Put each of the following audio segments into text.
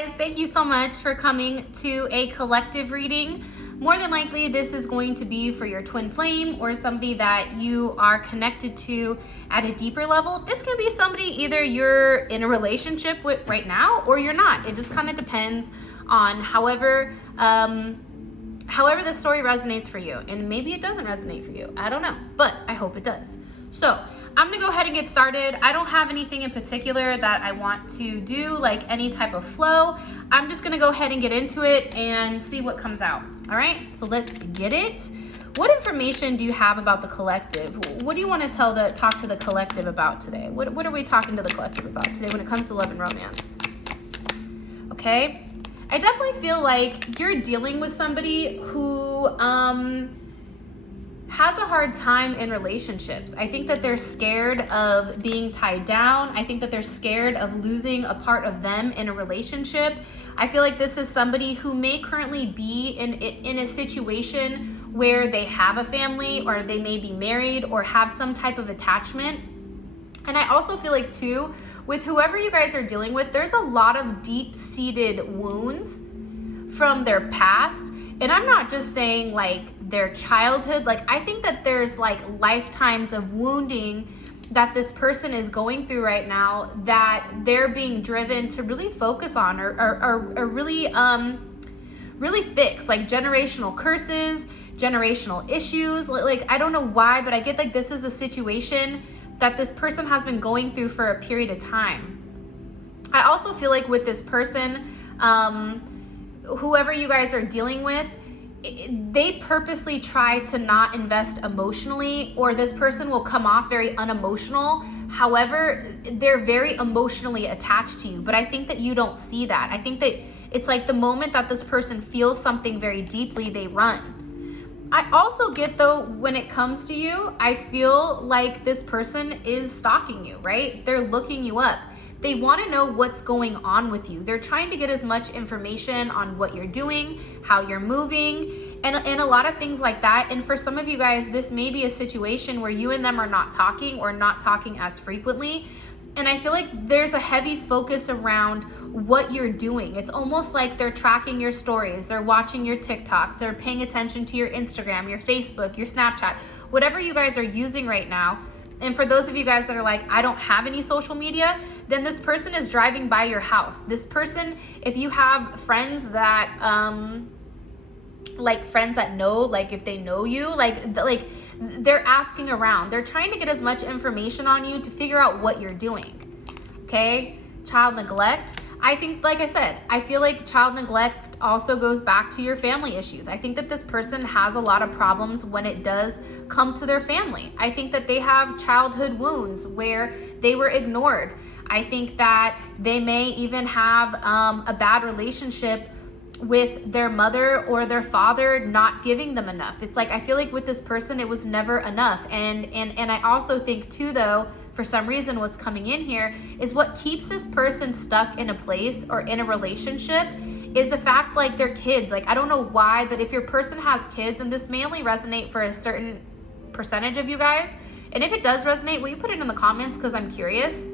guys, thank you so much for coming to a collective reading. More than likely, this is going to be for your twin flame or somebody that you are connected to at a deeper level. This can be somebody either you're in a relationship with right now or you're not. It just kind of depends on however the story resonates for you. And maybe it doesn't resonate for you. I don't know, but I hope it does. So I'm gonna go ahead and get started. I don't have anything in particular that I want to do, like any type of flow. I'm just gonna go ahead and get into it and see what comes out. All right, so let's get it. What information do you have about the collective? What do you want to talk to the collective about today? What are we talking to the collective about today when it comes to love and romance? Okay, I definitely feel like you're dealing with somebody who has a hard time in relationships. I think that they're scared of being tied down. I think that they're scared of losing a part of them in a relationship. I feel like this is somebody who may currently be in a situation where they have a family or they may be married or have some type of attachment. And I also feel like too, with whoever you guys are dealing with, there's a lot of deep-seated wounds from their past. And I'm not just saying like their childhood. Like I think that there's like lifetimes of wounding that this person is going through right now that they're being driven to really focus on or really fix, like generational curses, generational issues. Like I don't know why, but I get like this is a situation that this person has been going through for a period of time. I also feel like with this person, whoever you guys are dealing with, they purposely try to not invest emotionally, or this person will come off very unemotional. However, they're very emotionally attached to you, but I think that you don't see that. I think that it's like the moment that this person feels something very deeply, they run. I also get though, when it comes to you, I feel like this person is stalking you, right? They're looking you up. They want to know what's going on with you. They're trying to get as much information on what you're doing, how you're moving, and a lot of things like that. And for some of you guys, this may be a situation where you and them are not talking or not talking as frequently. And I feel like there's a heavy focus around what you're doing. It's almost like they're tracking your stories. They're watching your TikToks. They're paying attention to your Instagram, your Facebook, your Snapchat, whatever you guys are using right now. And for those of you guys that are like, I don't have any social media, then this person is driving by your house. This person, if you have friends that, like friends that know, like if they know you, like they're asking around. They're trying to get as much information on you to figure out what you're doing. Okay? Child neglect. I think, like I said, I feel like child neglect also goes back to your family issues. I think that this person has a lot of problems when it does come to their family. I think that they have childhood wounds where they were ignored. I think that they may even have a bad relationship with their mother or their father not giving them enough. It's like, I feel like with this person, it was never enough. And I also think too, though, for some reason, what's coming in here is what keeps this person stuck in a place or in a relationship is the fact like they're kids. Like, I don't know why, but if your person has kids, and this may only resonate for a certain percentage of you guys, and if it does resonate, will you put it in the comments, because I'm curious.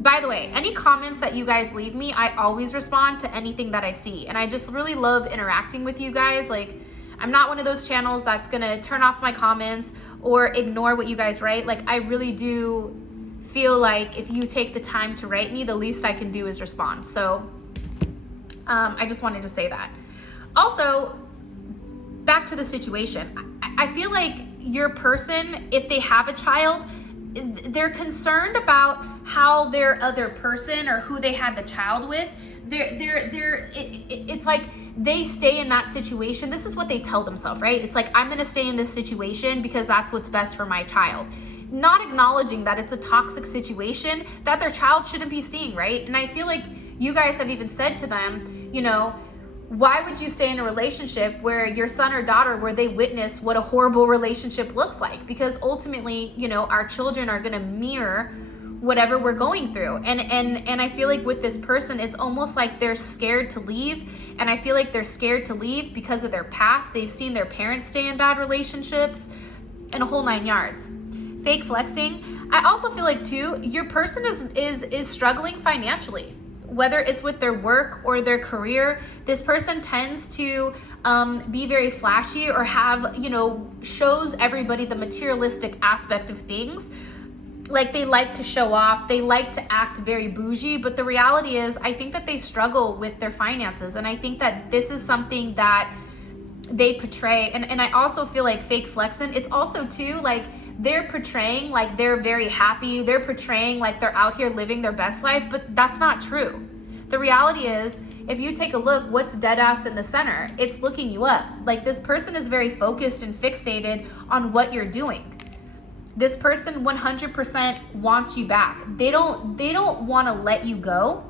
By the way, any comments that you guys leave me, I always respond to anything that I see. And I just really love interacting with you guys. Like, I'm not one of those channels that's gonna turn off my comments or ignore what you guys write. Like, I really do feel like if you take the time to write me, the least I can do is respond. So I just wanted to say that. Also, back to the situation. I feel like your person, if they have a child, they're concerned about how their other person or who they had the child with, it's like they stay in that situation. This is what they tell themselves, right? It's like, I'm gonna stay in this situation because that's what's best for my child. Not acknowledging that it's a toxic situation that their child shouldn't be seeing, right? And I feel like you guys have even said to them, you know, why would you stay in a relationship where your son or daughter, where they witness what a horrible relationship looks like? Because ultimately, you know, our children are going to mirror whatever we're going through. And I feel like with this person, it's almost like they're scared to leave. And I feel like they're scared to leave because of their past. They've seen their parents stay in bad relationships and a whole 9 yards. Fake flexing. I also feel like too, your person is struggling financially. whether it's with their work or their career, this person tends to be very flashy or have, shows everybody the materialistic aspect of things. Like, they like to show off, they like to act very bougie, but the reality is, I think that they struggle with their finances. And I think that this is something that they portray. And I also feel like fake flexing, it's also too, like, they're portraying like they're very happy, they're portraying like they're out here living their best life, but that's not true. The reality is, if you take a look, what's dead ass in the center? It's looking you up. Like, this person is very focused and fixated on what you're doing. This person 100% wants you back. They don't want to let you go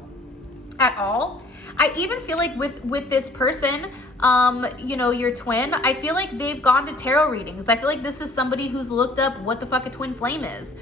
at all. I even feel like with this person, your twin, I feel like they've gone to tarot readings. I feel like this is somebody who's looked up what the fuck a twin flame is.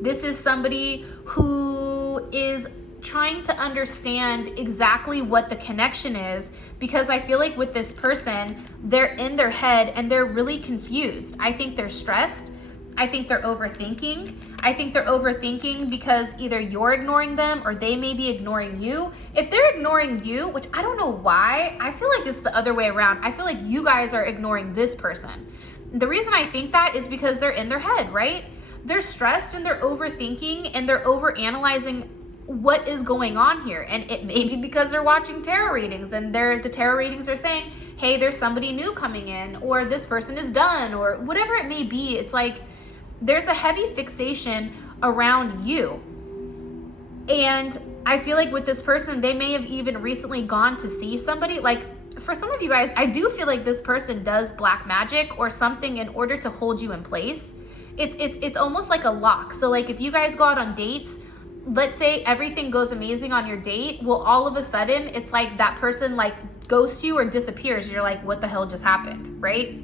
This is somebody who is trying to understand exactly what the connection is, because I feel like with this person, they're in their head and they're really confused. I think they're stressed. I think they're overthinking. I think they're overthinking because either you're ignoring them or they may be ignoring you. If they're ignoring you, which I don't know why, I feel like it's the other way around. I feel like you guys are ignoring this person. The reason I think that is because they're in their head, right? They're stressed and they're overthinking and they're overanalyzing what is going on here. And it may be because they're watching tarot readings and the tarot readings are saying, hey, there's somebody new coming in, or this person is done, or whatever it may be. It's like, there's a heavy fixation around you. And I feel like with this person, they may have even recently gone to see somebody. Like, for some of you guys, I do feel like this person does black magic or something in order to hold you in place. It's almost like a lock. So like, if you guys go out on dates, let's say everything goes amazing on your date, well, all of a sudden it's like that person like ghosts you or disappears. You're like, what the hell just happened, right?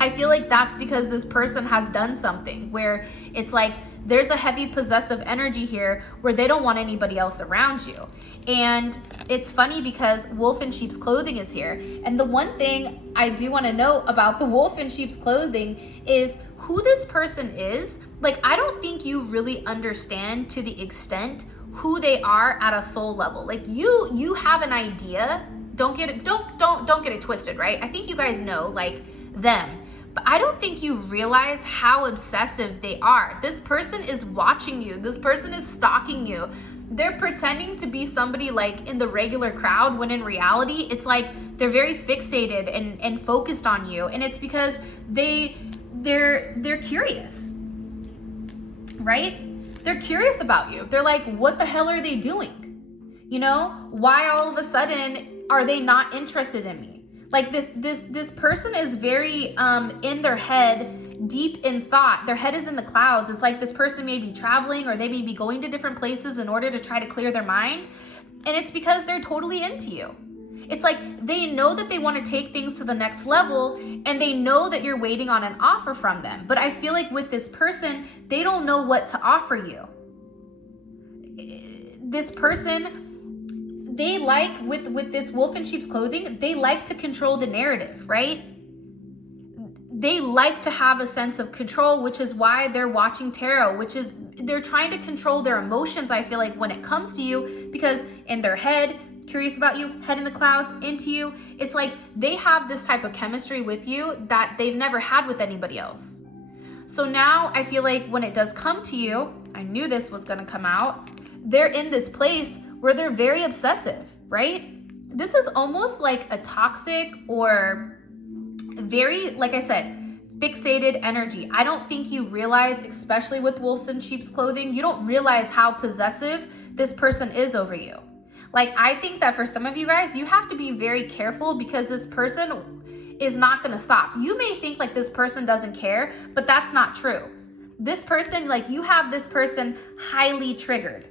I feel like that's because this person has done something where it's like there's a heavy possessive energy here where they don't want anybody else around you. And it's funny because wolf in sheep's clothing is here. And the one thing I do want to know about the wolf in sheep's clothing is who this person is. Like, I don't think you really understand to the extent who they are at a soul level. Like, you have an idea. Don't get it twisted, right? I think you guys know like them. But I don't think you realize how obsessive they are. This person is watching you. This person is stalking you. They're pretending to be somebody like in the regular crowd when in reality, it's like they're very fixated and focused on you. And it's because they're curious, right? They're curious about you. They're like, what the hell are they doing? Why all of a sudden are they not interested in me? Like this person is very in their head, deep in thought. Their head is in the clouds. It's like this person may be traveling or they may be going to different places in order to try to clear their mind. And it's because they're totally into you. It's like they know that they want to take things to the next level and they know that you're waiting on an offer from them. But I feel like with this person, they don't know what to offer you. This person, they like, with this wolf in sheep's clothing, they like to control the narrative, right? They like to have a sense of control, which is why they're watching tarot, which is they're trying to control their emotions, I feel like, when it comes to you, because in their head, curious about you, head in the clouds, into you, it's like they have this type of chemistry with you that they've never had with anybody else. So now I feel like when it does come to you, I knew this was going to come out, they're in this place where they're very obsessive, right? This is almost like a toxic or very, like I said, fixated energy. I don't think you realize, especially with wolves in sheep's clothing, you don't realize how possessive this person is over you. Like, I think that for some of you guys, you have to be very careful because this person is not going to stop. You may think like this person doesn't care, but that's not true. This person, like, you have this person highly triggered.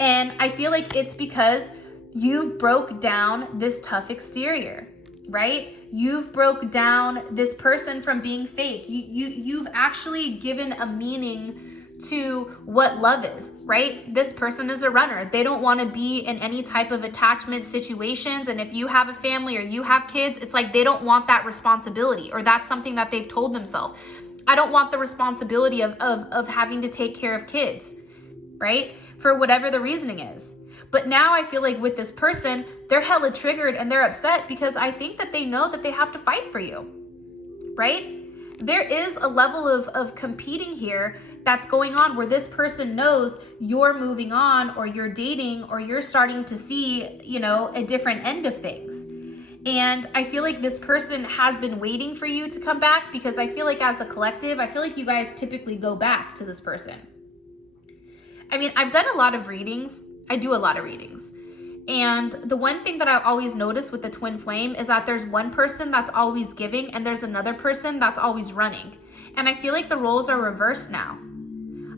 And I feel like it's because you've broke down this tough exterior, right? You've broke down this person from being fake. You've actually given a meaning to what love is, right? This person is a runner. They don't want to be in any type of attachment situations. And if you have a family or you have kids, it's like they don't want that responsibility, or that's something that they've told themselves. I don't want the responsibility of having to take care of kids, right? for whatever the reasoning is. But now I feel like with this person, they're hella triggered and they're upset because I think that they know that they have to fight for you, right? There is a level of competing here that's going on where this person knows you're moving on, or you're dating, or you're starting to see, you know, a different end of things. And I feel like this person has been waiting for you to come back, because I feel like as a collective, I feel like you guys typically go back to this person. I mean, I've done a lot of readings. I do a lot of readings. And the one thing that I always notice with the twin flame is that there's one person that's always giving and there's another person that's always running. And I feel like the roles are reversed now.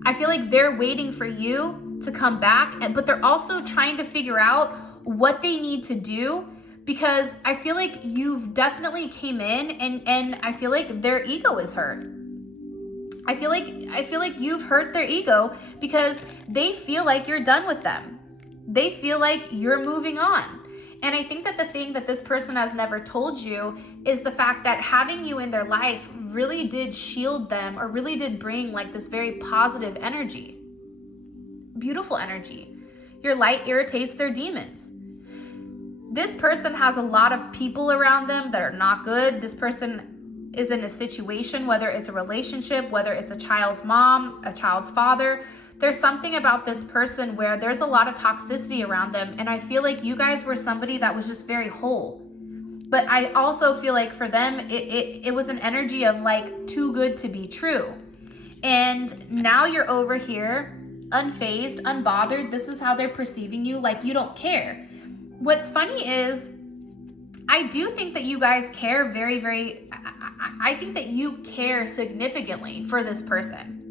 I feel like they're waiting for you to come back, but they're also trying to figure out what they need to do, because I feel like you've definitely came in and I feel like their ego is hurt. I feel like you've hurt their ego because they feel like you're done with them. They feel like you're moving on. And I think that the thing that this person has never told you is the fact that having you in their life really did shield them, or really did bring like this very positive energy, beautiful energy. Your light irritates their demons. This person has a lot of people around them that are not good. This person is in a situation, whether it's a relationship, whether it's a child's mom, a child's father. There's something about this person where there's a lot of toxicity around them. And I feel like you guys were somebody that was just very whole. But I also feel like for them, it was an energy of like too good to be true. And now you're over here, unfazed, unbothered. This is how they're perceiving you, like you don't care. What's funny is I do think that you guys care very, very, I think that you care significantly for this person.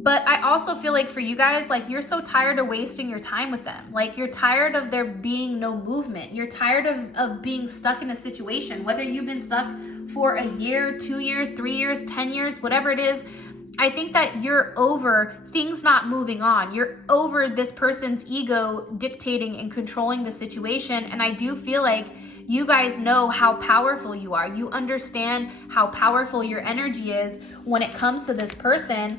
But I also feel like for you guys, like you're so tired of wasting your time with them. Like you're tired of there being no movement. You're tired of being stuck in a situation, whether you've been stuck for a year, 2 years, 3 years, 10 years, whatever it is. I think that you're over things not moving on. You're over this person's ego dictating and controlling the situation. And I do feel like you guys know how powerful you are. You understand how powerful your energy is when it comes to this person.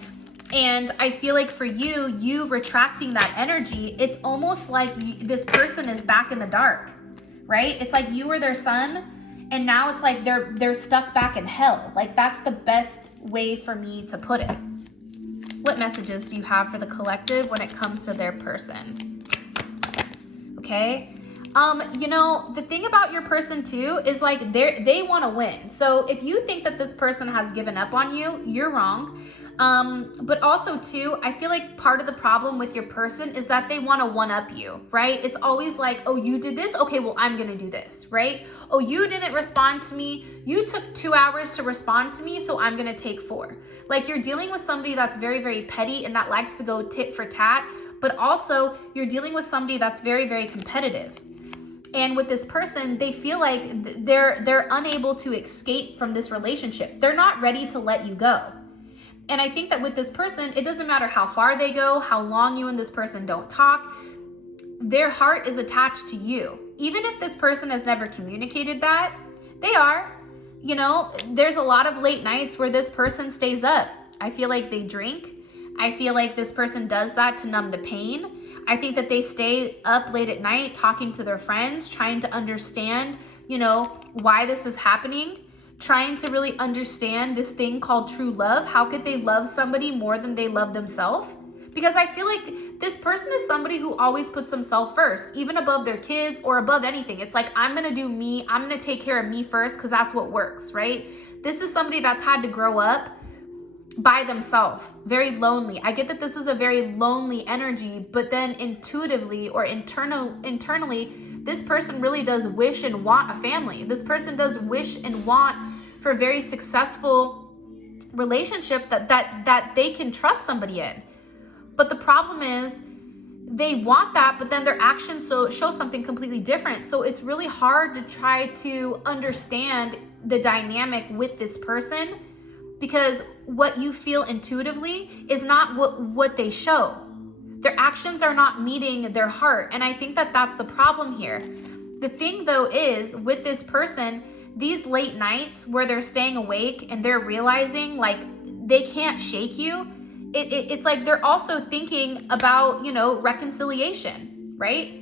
And I feel like for you retracting that energy, it's almost like this person is back in the dark, right? It's like you were their sun, and now it's like they're stuck back in hell. Like that's the best way for me to put it. What messages do you have for the collective when it comes to their person? Okay. You know, the thing about your person too is like they want to win. So if you think that this person has given up on you, you're wrong. But also too, I feel like part of the problem with your person is that they want to one up you, right? It's always like, oh, you did this? Okay, well, I'm going to do this, right? Oh, you didn't respond to me. You took 2 hours to respond to me, so I'm going to take 4. Like you're dealing with somebody that's very, very petty and that likes to go tit for tat, but also you're dealing with somebody that's very, very competitive. And with this person, they feel like they're unable to escape from this relationship. They're not ready to let you go. And I think that with this person, it doesn't matter how far they go, how long you and this person don't talk, their heart is attached to you. Even if this person has never communicated that, they are. You know, there's a lot of late nights where this person stays up. I feel like they drink. I feel like this person does that to numb the pain. I think that they stay up late at night talking to their friends, trying to understand, you know, why this is happening. Trying to really understand this thing called true love. How could they love somebody more than they love themselves? Because I feel like this person is somebody who always puts themselves first, even above their kids or above anything. It's like, I'm going to do me. I'm going to take care of me first because that's what works, right? This is somebody that's had to grow up by themselves, very lonely. I get that this is a very lonely energy, but then intuitively or internally, this person really does wish and want a family. This person does wish and want for a very successful relationship that they can trust somebody in. But the problem is they want that, but then their actions show something completely different. So it's really hard to try to understand the dynamic with this person, because what you feel intuitively is not what they show. Their actions are not meeting their heart. And I think that that's the problem here. The thing though is with this person, these late nights where they're staying awake and they're realizing like they can't shake you, it's like they're also thinking about, reconciliation, right?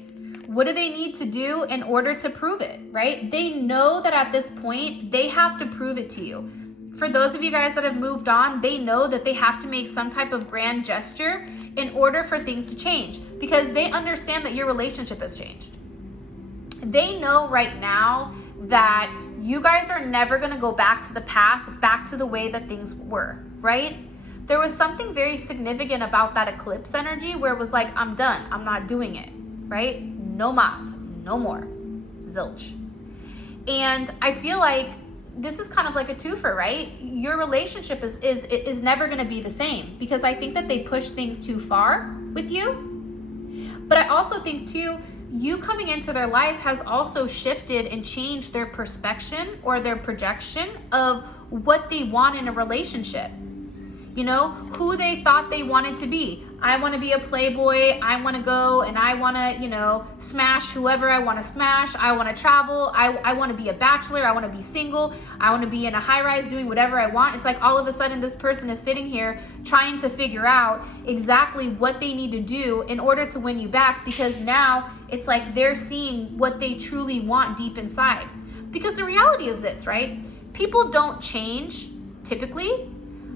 What do they need to do in order to prove it, right? They know that at this point, they have to prove it to you. For those of you guys that have moved on, they know that they have to make some type of grand gesture in order for things to change, because they understand that your relationship has changed. They know right now that you guys are never going to go back to the past, back to the way that things were, right? There was something very significant about that eclipse energy where it was like, I'm done. I'm not doing it, right? No mas, no more, zilch. And I feel like this is kind of like a twofer, right? Your relationship is never going to be the same, because I think that they push things too far with you. But I also think too, you coming into their life has also shifted and changed their perspective or their projection of what they want in a relationship. Who they thought they wanted to be. I want to be a playboy. I want to go and I want to, smash whoever I want to smash. I want to travel. I want to be a bachelor. I want to be single. I want to be in a high rise doing whatever I want. It's like all of a sudden this person is sitting here trying to figure out exactly what they need to do in order to win you back, because now it's like they're seeing what they truly want deep inside. Because the reality is this, right? People don't change typically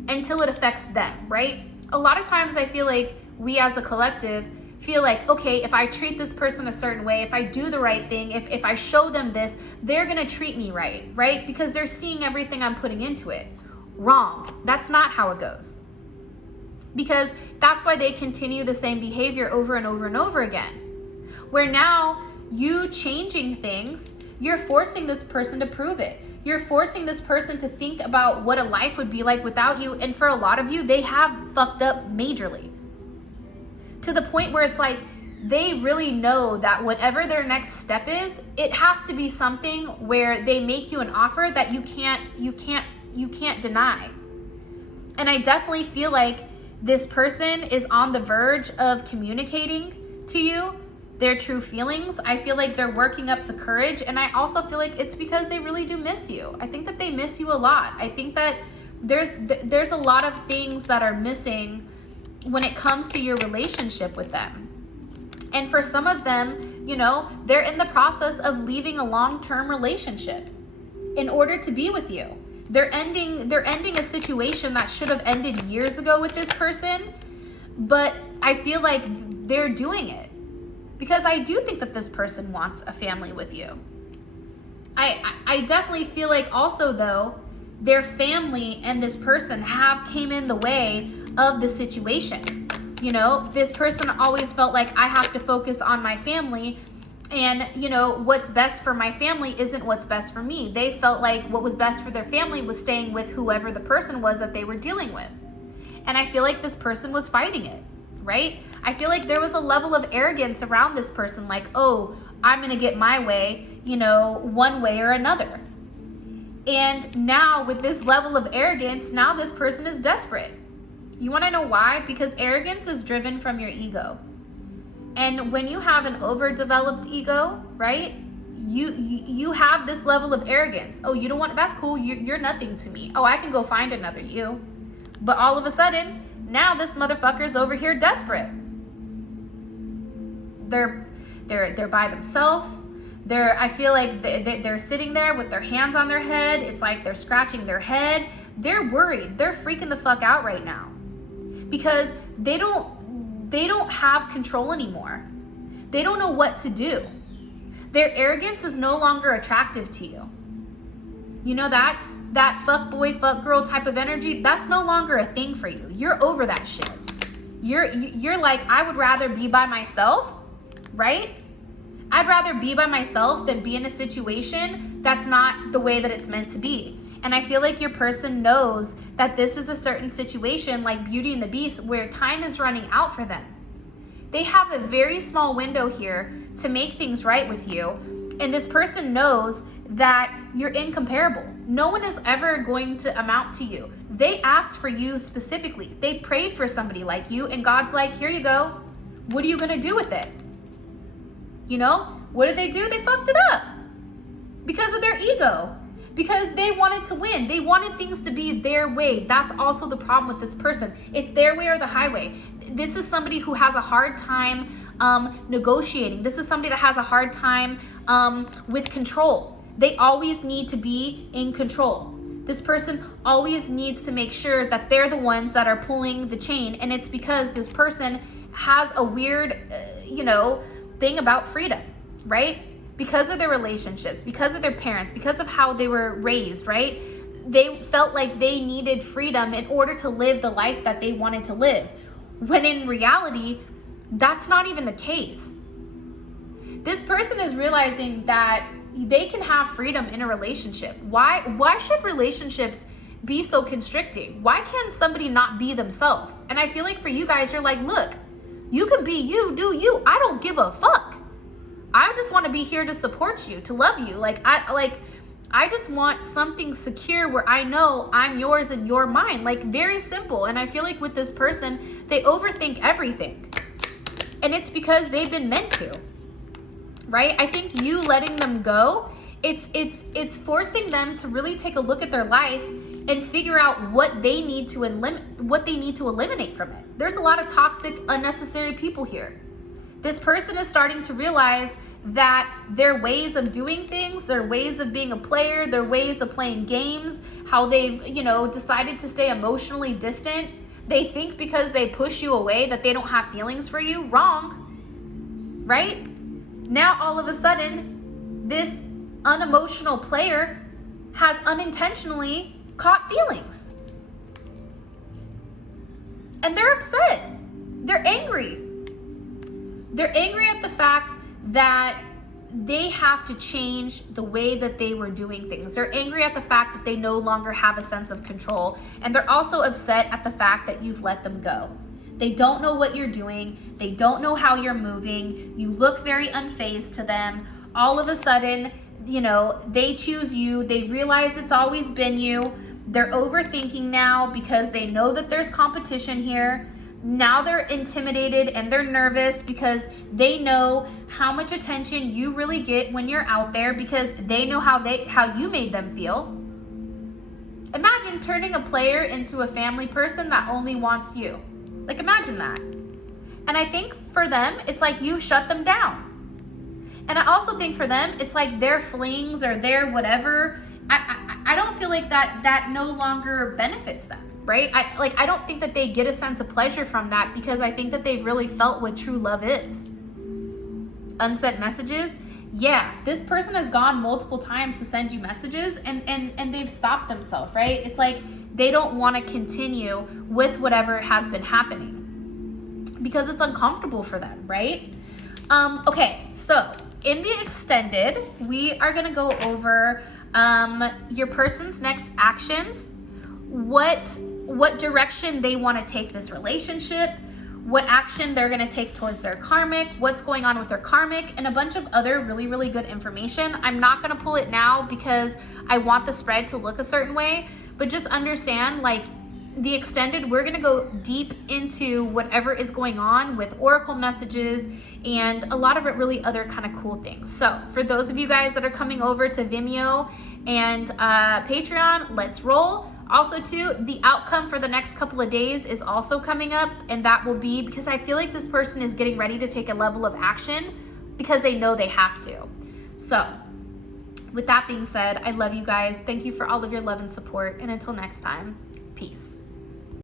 until it affects them, right? A lot of times I feel like we as a collective feel like, okay, if I treat this person a certain way, if I do the right thing, if I show them this, they're gonna treat me right? Because they're seeing everything I'm putting into it. Wrong. That's not how it goes. Because that's why they continue the same behavior over and over and over again. Where now you changing things, you're forcing this person to prove it. You're forcing this person to think about what a life would be like without you. And for a lot of you, they have fucked up majorly. To the point where it's like, they really know that whatever their next step is, it has to be something where they make you an offer that you can't deny. And I definitely feel like this person is on the verge of communicating to you their true feelings. I feel like they're working up the courage, and I also feel like it's because they really do miss you. I think that they miss you a lot. I think that there's a lot of things that are missing when it comes to your relationship with them. And for some of them, they're in the process of leaving a long-term relationship in order to be with you. They're ending a situation that should have ended years ago with this person, but I feel like they're doing it because I do think that this person wants a family with you. I definitely feel like also though, their family and this person came in the way of the situation. This person always felt like I have to focus on my family, and what's best for my family isn't what's best for me. They felt like what was best for their family was staying with whoever the person was that they were dealing with. And I feel like this person was fighting it, right? I feel like there was a level of arrogance around this person, like, oh, I'm gonna get my way, one way or another. And now with this level of arrogance, now this person is desperate. You wanna know why? Because arrogance is driven from your ego. And when you have an overdeveloped ego, right? You have this level of arrogance. Oh, you don't want, that's cool, you're nothing to me. Oh, I can go find another you. But all of a sudden, now this motherfucker's over here desperate. They're by themselves. I feel like they're sitting there with their hands on their head. It's like they're scratching their head. They're worried. They're freaking the fuck out right now because they don't have control anymore. They don't know what to do. Their arrogance is no longer attractive to you. You know that fuck boy, fuck girl type of energy, that's no longer a thing for you. You're over that shit. You're like, I would rather be by myself, right? I'd rather be by myself than be in a situation that's not the way that it's meant to be. And I feel like your person knows that this is a certain situation like Beauty and the Beast where time is running out for them. They have a very small window here to make things right with you. And this person knows that you're incomparable. No one is ever going to amount to you. They asked for you specifically. They prayed for somebody like you, and God's like, here you go. What are you gonna do with it? What did they do? They fucked it up because of their ego. because they wanted to win. They wanted things to be their way. That's also the problem with this person. It's their way or the highway. This is somebody who has a hard time negotiating. This is somebody that has a hard time with control. They always need to be in control. This person always needs to make sure that they're the ones that are pulling the chain, and it's because this person has a weird, thing about freedom, right? Because of their relationships, because of their parents, because of how they were raised, right? They felt like they needed freedom in order to live the life that they wanted to live, when in reality, that's not even the case. This person is realizing that they can have freedom in a relationship. Why should relationships be so constricting? Why can't somebody not be themselves? And I feel like for you guys, you're like, look, you can be you, do you. I don't give a fuck. I just want to be here to support you, to love you. I just want something secure where I know I'm yours and you're mine. Like, very simple. And I feel like with this person, they overthink everything. And it's because they've been meant to. Right? I think you letting them go, it's forcing them to really take a look at their life and figure out what they need to eliminate from it. There's a lot of toxic, unnecessary people here. This person is starting to realize that their ways of doing things, their ways of being a player, their ways of playing games, how they've, decided to stay emotionally distant. They think because they push you away that they don't have feelings for you. Wrong. Right? Now, all of a sudden, this unemotional player has unintentionally caught feelings. And they're upset. They're angry. They're angry at the fact that they have to change the way that they were doing things. They're angry at the fact that they no longer have a sense of control. And they're also upset at the fact that you've let them go. They don't know what you're doing. They don't know how you're moving. You look very unfazed to them. All of a sudden, they choose you. They realize it's always been you. They're overthinking now because they know that there's competition here. Now they're intimidated and they're nervous because they know how much attention you really get when you're out there, because they know how you made them feel. Imagine turning a player into a family person that only wants you. Like, imagine that. And I think for them, it's like you shut them down. And I also think for them, it's like their flings or their whatever. I don't feel like that no longer benefits them, right? I don't think that they get a sense of pleasure from that, because I think that they've really felt what true love is. Unsent messages. Yeah, this person has gone multiple times to send you messages and they've stopped themselves, right? It's like they don't want to continue with whatever has been happening because it's uncomfortable for them, right? Okay, so in the extended, we are going to go over your person's next actions, what direction they want to take this relationship, what action they're going to take towards their karmic, what's going on with their karmic, and a bunch of other really, really good information. I'm not going to pull it now because I want the spread to look a certain way, but just understand, like, the extended, we're going to go deep into whatever is going on with oracle messages and a lot of it really other kind of cool things. So for those of you guys that are coming over to Vimeo and Patreon, let's roll. Also too, the outcome for the next couple of days is also coming up, and that will be because I feel like this person is getting ready to take a level of action because they know they have to. So with that being said, I love you guys. Thank you for all of your love and support, and until next time, peace.